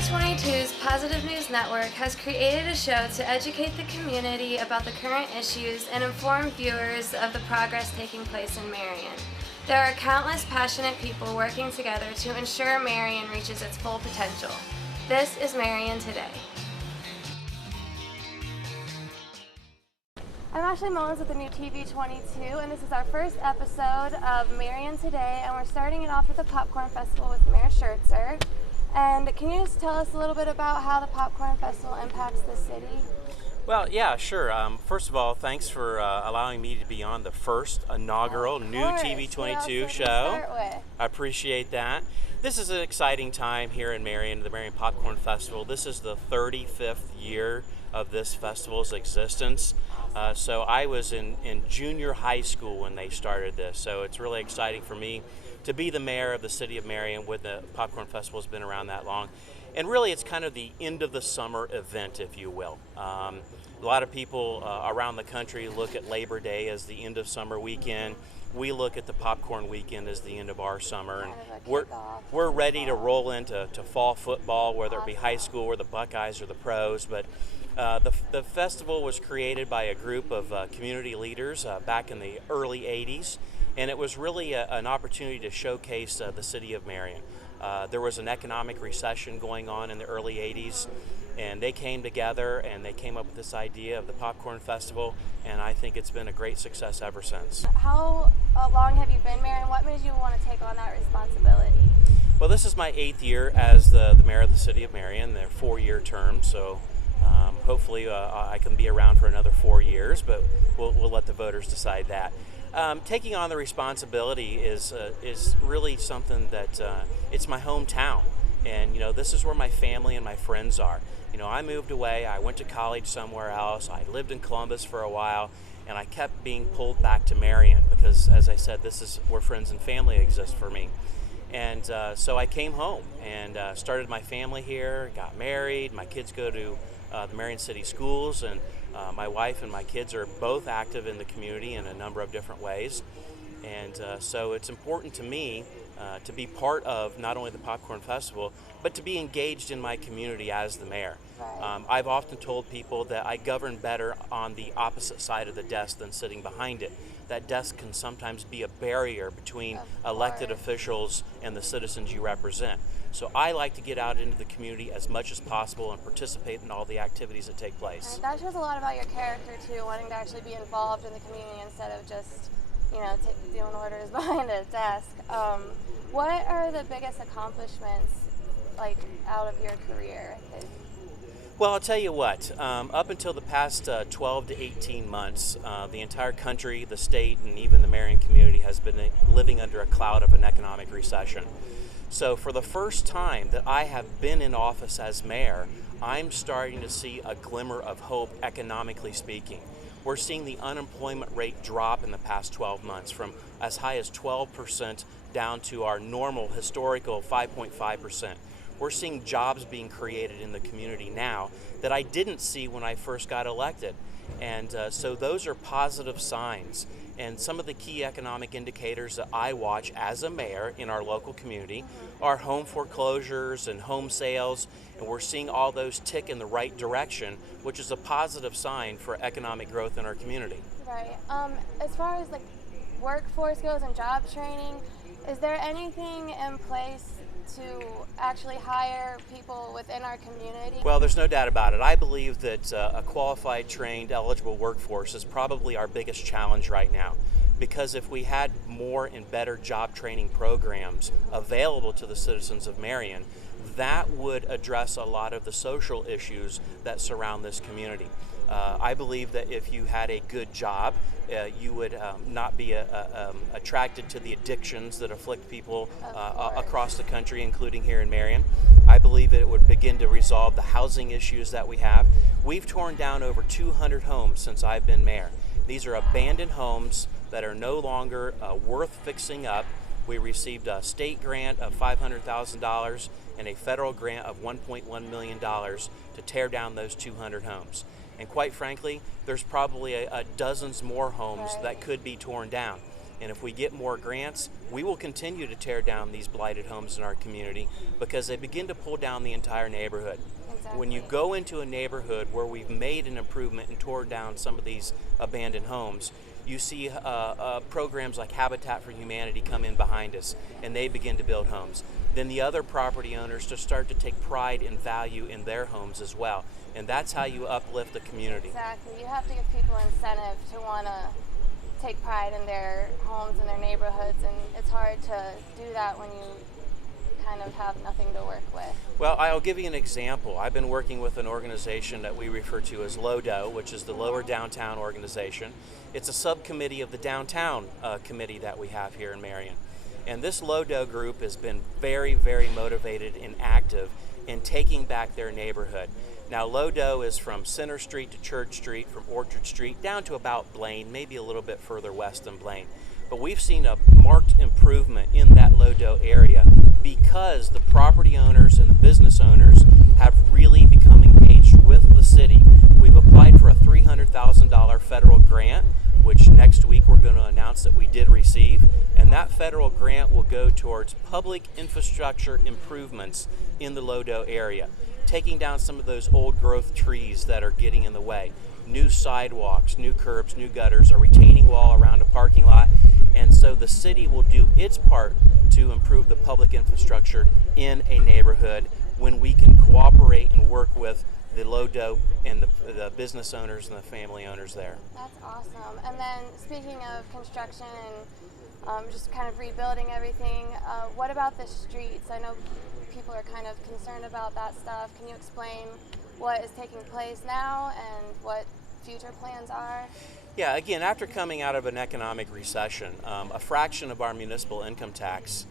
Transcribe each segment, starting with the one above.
TV22's Positive News Network has created a show to educate the community about the current issues and inform viewers of the progress taking place in Marion. There are countless passionate people working together to ensure Marion reaches its full potential. This is Marion Today. I'm Ashley Mullins with the new TV22, and this is our first episode of Marion Today, and we're starting it off with the Popcorn Festival with Mayor Schertzer. And can you just tell us a little bit about how the Popcorn Festival impacts the city? Well, yeah, sure. First of all, thanks for allowing me to be on the first inaugural new TV22 show. I appreciate that. This is an exciting time here in Marion, the Marion Popcorn Festival. This is the 35th year of this festival's existence. So I was in junior high school when they started this, so it's really exciting for me to be the mayor of the city of Marion when the Popcorn Festival has been around that long. And really it's kind of the end of the summer event, if you will. A lot of people around the country look at Labor Day as the end of summer weekend. We look at the Popcorn Weekend as the end of our summer, and we're ready to roll into fall football, whether it be high school or the Buckeyes or the pros. But the festival was created by a group of community leaders back in the early 80s, and it was really an opportunity to showcase the city of Marion. There was an economic recession going on in the early 80s, and they came together and they came up with this idea of the Popcorn Festival, and I think it's been a great success ever since. How long have you been mayor, and what made you want to take on that responsibility? Well, this is my 8th year as the mayor of the city of Marion. They're 4-year terms, so hopefully I can be around for another 4 years, but we'll let the voters decide that. Taking on the responsibility is really something that it's my hometown, and this is where my family and my friends are. I moved away, I went to college somewhere else, I lived in Columbus for a while, and I kept being pulled back to Marion because, as I said, this is where friends and family exist for me. And so I came home and started my family here, got married. My kids go to the Marion City schools, and my wife and my kids are both active in the community in a number of different ways. And so it's important to me to be part of not only the Popcorn Festival, but to be engaged in my community as the mayor. I've often told people that I govern better on the opposite side of the desk than sitting behind it. That desk can sometimes be a barrier between elected officials and the citizens you represent. So I like to get out into the community as much as possible and participate in all the activities that take place. And that shows a lot about your character too, wanting to actually be involved in the community instead of just doing orders behind a desk. What are the biggest accomplishments out of your career? Well, I'll tell you what, up until the past 12 to 18 months, the entire country, the state, and even the Marion community has been living under a cloud of an economic recession. So for the first time that I have been in office as mayor, I'm starting to see a glimmer of hope economically speaking. We're seeing the unemployment rate drop in the past 12 months from as high as 12% down to our normal historical 5.5%. We're seeing jobs being created in the community now that I didn't see when I first got elected. And so those are positive signs. And some of the key economic indicators that I watch as a mayor in our local community are home foreclosures and home sales, and we're seeing all those tick in the right direction, which is a positive sign for economic growth in our community. Right. As far as workforce goes and job training, is there anything in place to actually hire people within our community? Well, there's no doubt about it. I believe that a qualified, trained, eligible workforce is probably our biggest challenge right now. Because if we had more and better job training programs available to the citizens of Marion, that would address a lot of the social issues that surround this community. I believe that if you had a good job, you would not be attracted to the addictions that afflict people across the country, including here in Marion. I believe that it would begin to resolve the housing issues that we have. We've torn down over 200 homes since I've been mayor. These are abandoned homes that are no longer worth fixing up. We received a state grant of $500,000 and a federal grant of $1.1 million to tear down those 200 homes. And quite frankly, there's probably dozens more homes that could be torn down. And if we get more grants, we will continue to tear down these blighted homes in our community because they begin to pull down the entire neighborhood. Exactly. When you go into a neighborhood where we've made an improvement and tore down some of these abandoned homes, you see programs like Habitat for Humanity come in behind us, and they begin to build homes. Then the other property owners just start to take pride and value in their homes as well. And that's how you uplift the community. Exactly. You have to give people incentive to want to take pride in their homes and their neighborhoods, and it's hard to do that when you kind of have nothing to work with. Well, I'll give you an example. I've been working with an organization that we refer to as LODO, which is the Lower Downtown Organization. It's a subcommittee of the downtown committee that we have here in Marion. And this LODO group has been very, very motivated and active in taking back their neighborhood. Now, LODO is from Center Street to Church Street, from Orchard Street down to about Blaine, maybe a little bit further west than Blaine. But we've seen a marked improvement in that LODO area because the property owners and the business owners have really become engaged with the city. We've applied for a $300,000 federal grant, which next week we're going to announce that we did receive. And that federal grant will go towards public infrastructure improvements in the LODO area, taking down some of those old growth trees that are getting in the way, new sidewalks, new curbs, new gutters, a retaining wall around a parking lot. And so the city will do its part to improve the public infrastructure in a neighborhood when we can cooperate and work with the LODO and the business owners and the family owners there. That's awesome. And then speaking of construction and just kind of rebuilding everything, what about the streets? I know people are kind of concerned about that stuff. Can you explain what is taking place now and what future plans are? Yeah, again, after coming out of an economic recession, a fraction of our municipal income tax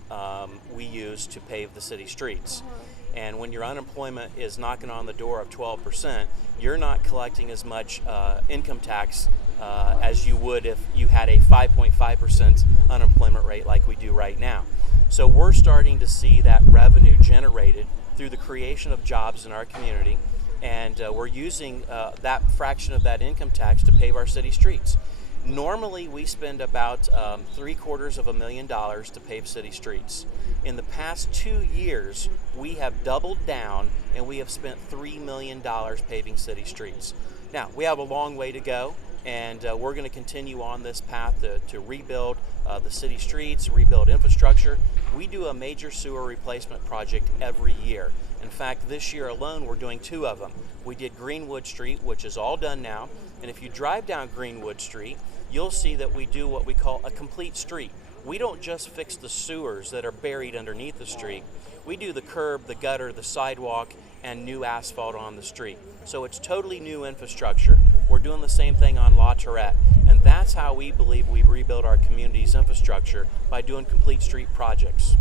we use to pave the city streets. Mm-hmm. And when your unemployment is knocking on the door of 12%, you're not collecting as much income tax as you would if you had a 5.5% unemployment rate like we do right now. So we're starting to see that revenue generated through the creation of jobs in our community, and we're using that fraction of that income tax to pave our city streets. Normally we spend about $750,000 to pave city streets. In the past 2 years, we have doubled down and we have spent $3 million paving city streets. Now, we have a long way to go, and we're going to continue on this path to rebuild the city streets, rebuild infrastructure. We do a major sewer replacement project every year. In fact, this year alone, we're doing 2 of them. We did Greenwood Street, which is all done now. And if you drive down Greenwood Street, you'll see that we do what we call a complete street. We don't just fix the sewers that are buried underneath the street. We do the curb, the gutter, the sidewalk, and new asphalt on the street. So it's totally new infrastructure. We're doing the same thing on La Tourette. And that's how we believe we rebuild our community's infrastructure, by doing complete street projects.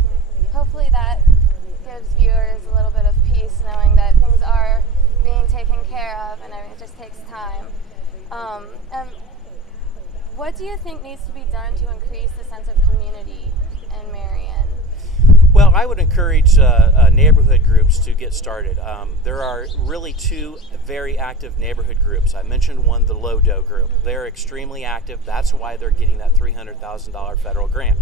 Hopefully that gives viewers a little bit of peace knowing that things are being taken care of, and it just takes time. And what do you think needs to be done to increase the sense of community in Marion? Well, I would encourage neighborhood groups to get started. There are really 2 very active neighborhood groups. I mentioned one, the LODO group. They're extremely active. That's why they're getting that $300,000 federal grant.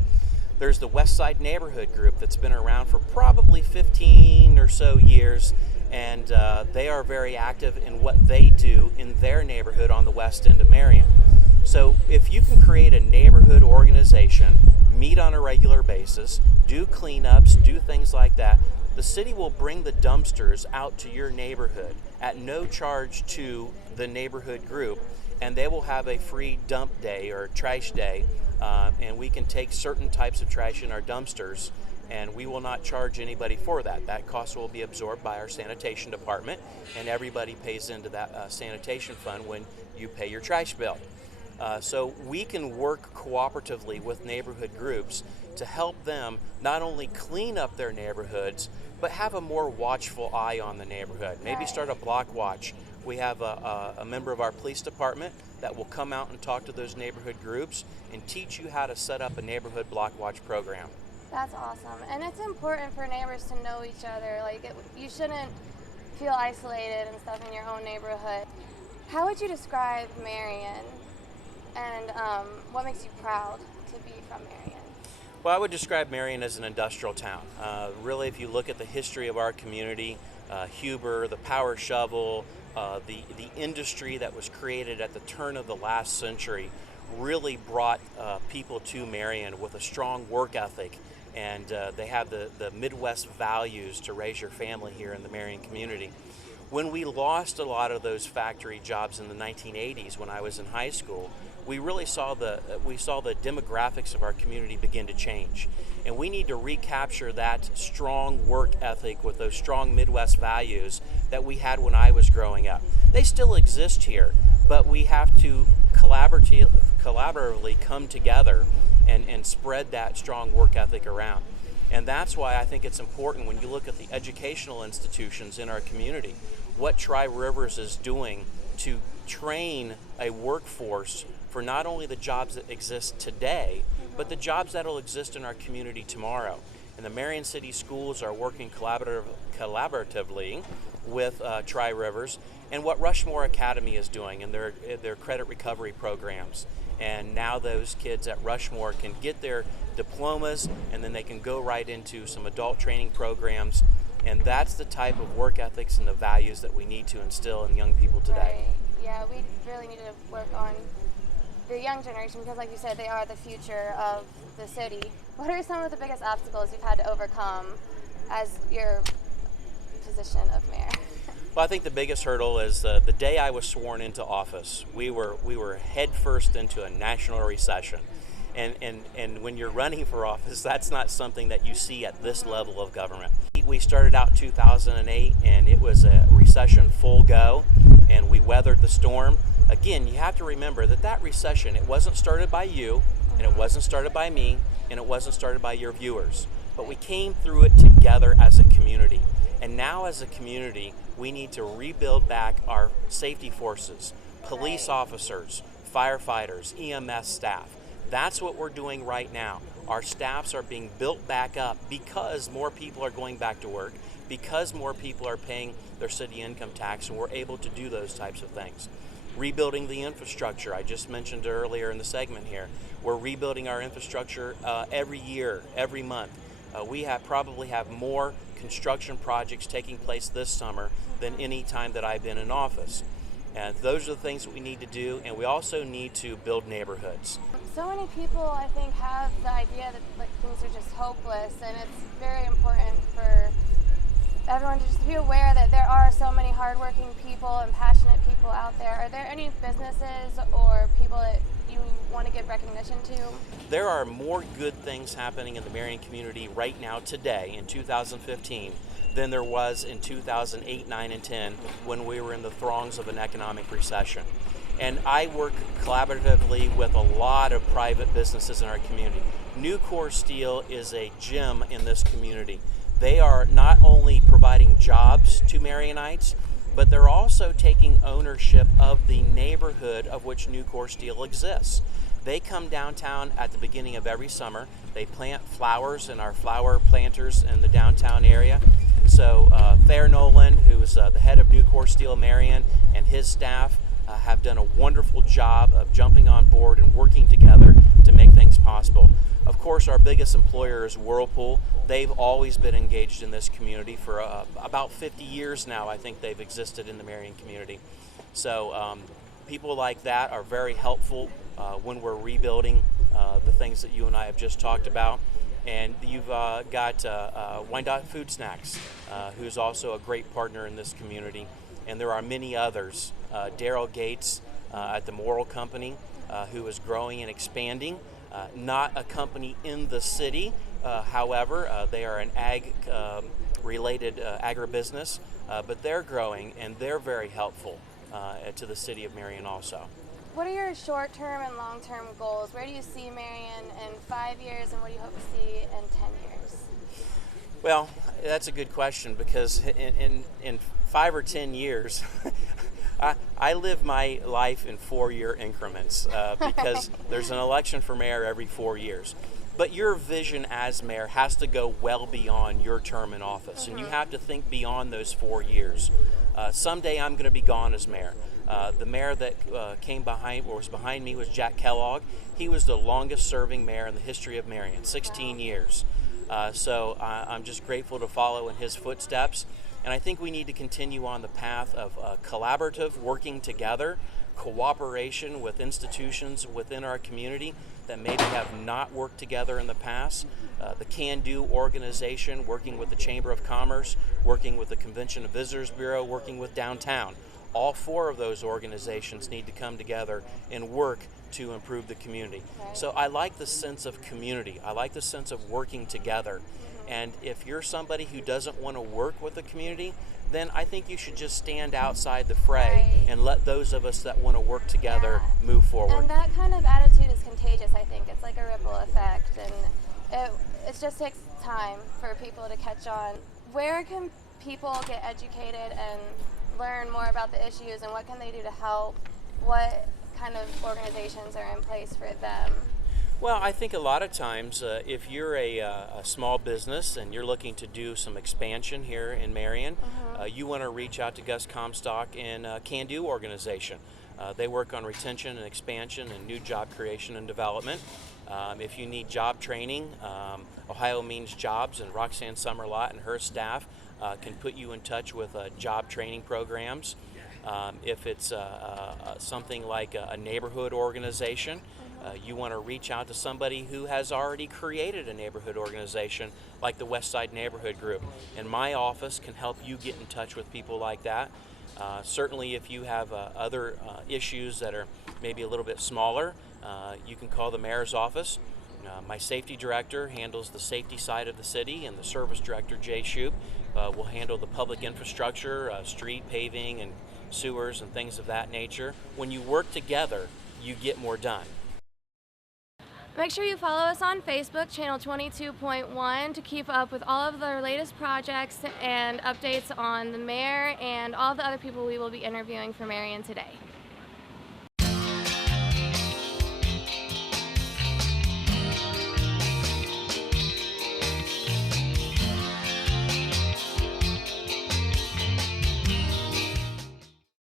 There's the West Side Neighborhood Group that's been around for probably 15 or so years, and they are very active in what they do in their neighborhood on the west end of Marion. So if you can create a neighborhood organization, meet on a regular basis, do cleanups, do things like that, the city will bring the dumpsters out to your neighborhood at no charge to the neighborhood group, and they will have a free dump day or trash day, and we can take certain types of trash in our dumpsters, and we will not charge anybody for that. That cost will be absorbed by our sanitation department, and everybody pays into that sanitation fund when you pay your trash bill. So we can work cooperatively with neighborhood groups to help them not only clean up their neighborhoods, but have a more watchful eye on the neighborhood. Maybe start a block watch. We have a member of our police department that will come out and talk to those neighborhood groups and teach you how to set up a neighborhood block watch program. That's awesome. And it's important for neighbors to know each other. You shouldn't feel isolated and stuff in your own neighborhood. How would you describe Marion, and what makes you proud to be from Marion? Well, I would describe Marion as an industrial town. Really, if you look at the history of our community, Huber, the power shovel, the industry that was created at the turn of the last century really brought people to Marion with a strong work ethic, and they have the Midwest values to raise your family here in the Marion community. When we lost a lot of those factory jobs in the 1980s when I was in high school, we really saw the demographics of our community begin to change. And we need to recapture that strong work ethic with those strong Midwest values that we had when I was growing up. They still exist here, but we have to collaboratively come together and spread that strong work ethic around. And that's why I think it's important when you look at the educational institutions in our community, what Tri-Rivers is doing to train a workforce for not only the jobs that exist today, but the jobs that will exist in our community tomorrow. And the Marion City Schools are working collaboratively with Tri-Rivers and what Rushmore Academy is doing in their credit recovery programs. And now those kids at Rushmore can get their diplomas, and then they can go right into some adult training programs. And that's the type of work ethics and the values that we need to instill in young people today. Right. Yeah, we really need to work on the young generation because, like you said, they are the future of the city. What are some of the biggest obstacles you've had to overcome as your position of mayor? Well, I think the biggest hurdle is the day I was sworn into office, we were head first into a national recession. And when you're running for office, that's not something that you see at this level of government. We started out 2008, and it was a recession full go, and we weathered the storm. Again, you have to remember that recession, it wasn't started by you, and it wasn't started by me, and it wasn't started by your viewers. But we came through it together as a community. And now as a community, we need to rebuild back our safety forces, police officers, firefighters, EMS staff. That's what we're doing right now. Our staffs are being built back up because more people are going back to work, because more people are paying their city income tax, and we're able to do those types of things. Rebuilding the infrastructure, I just mentioned earlier in the segment here. We're rebuilding our infrastructure every year, every month. We probably have more construction projects taking place this summer than any time that I've been in office. And those are the things that we need to do, and we also need to build neighborhoods. So many people, I think, have the idea that things are just hopeless, and it's very important for everyone to just be aware that there are so many hardworking people and passionate people out there. Are there any businesses or people that you want to give recognition to? There are more good things happening in the Marion community right now today in 2015 than there was in 2008, 9, and 10 when we were in the throngs of an economic recession. And I work collaboratively with a lot of private businesses in our community. Nucor Steel is a gem in this community. They are not only providing jobs to Marionites, but they're also taking ownership of the neighborhood of which Nucor Steel exists. They come downtown at the beginning of every summer. They plant flowers in our flower planters in the downtown area. So Thayer Nolan, who is the head of Nucor Steel Marion, and his staff have done a wonderful job of jumping on board and working together to make things possible. Of course, our biggest employer is Whirlpool. They've always been engaged in this community for about 50 years now. I think they've existed in the Marion community. So people like that are very helpful when we're rebuilding the things that you and I have just talked about. And you've got Wyandotte Food Snacks, who's also a great partner in this community. And there are many others. Daryl Gates at the Moral Company, who is growing and expanding. Not a company in the city, however, they are an ag-related agribusiness, but they're growing and they're very helpful to the city of Marion also. What are your short-term and long-term goals? Where do you see Marion in 5 years, and what do you hope to see in 10 years? Well, that's a good question, because in 5 or 10 years, I live my life in 4-year increments because there's an election for mayor every 4 years. But your vision as mayor has to go well beyond your term in office, and you have to think beyond those 4 years. Someday I'm going to be gone as mayor. The mayor that was behind me was Jack Kellogg. He was the longest serving mayor in the history of Marion, 16 years. So I'm just grateful to follow in his footsteps. And I think we need to continue on the path of collaborative working together, cooperation with institutions within our community that maybe have not worked together in the past. The Can Do organization, working with the Chamber of Commerce, working with the Convention and Visitors Bureau, working with downtown. All four of those organizations need to come together and work to improve the community. So I like the sense of community. I like the sense of working together. And if you're somebody who doesn't want to work with the community, then I think you should just stand outside the fray and let those of us that want to work together move forward. And that kind of attitude is contagious, I think. It's like a ripple effect, and it just takes time for people to catch on. Where can people get educated and learn more about the issues, and what can they do to help? What kind of organizations are in place for them? Well, I think a lot of times if you're a small business and you're looking to do some expansion here in Marion, you want to reach out to Gus Comstock and Can Do organization. They work on retention and expansion and new job creation and development. If you need job training, Ohio Means Jobs and Roxanne Summerlot and her staff can put you in touch with job training programs. If it's something like a neighborhood organization, you want to reach out to somebody who has already created a neighborhood organization like the West Side Neighborhood Group. And my office can help you get in touch with people like that. Certainly if you have other issues that are maybe a little bit smaller, you can call the mayor's office. My safety director handles the safety side of the city, and the service director, Jay Shoup, will handle the public infrastructure, street paving and sewers and things of that nature. When you work together, you get more done. Make sure you follow us on Facebook, channel 22.1, to keep up with all of the latest projects and updates on the mayor and all the other people we will be interviewing for Marion today.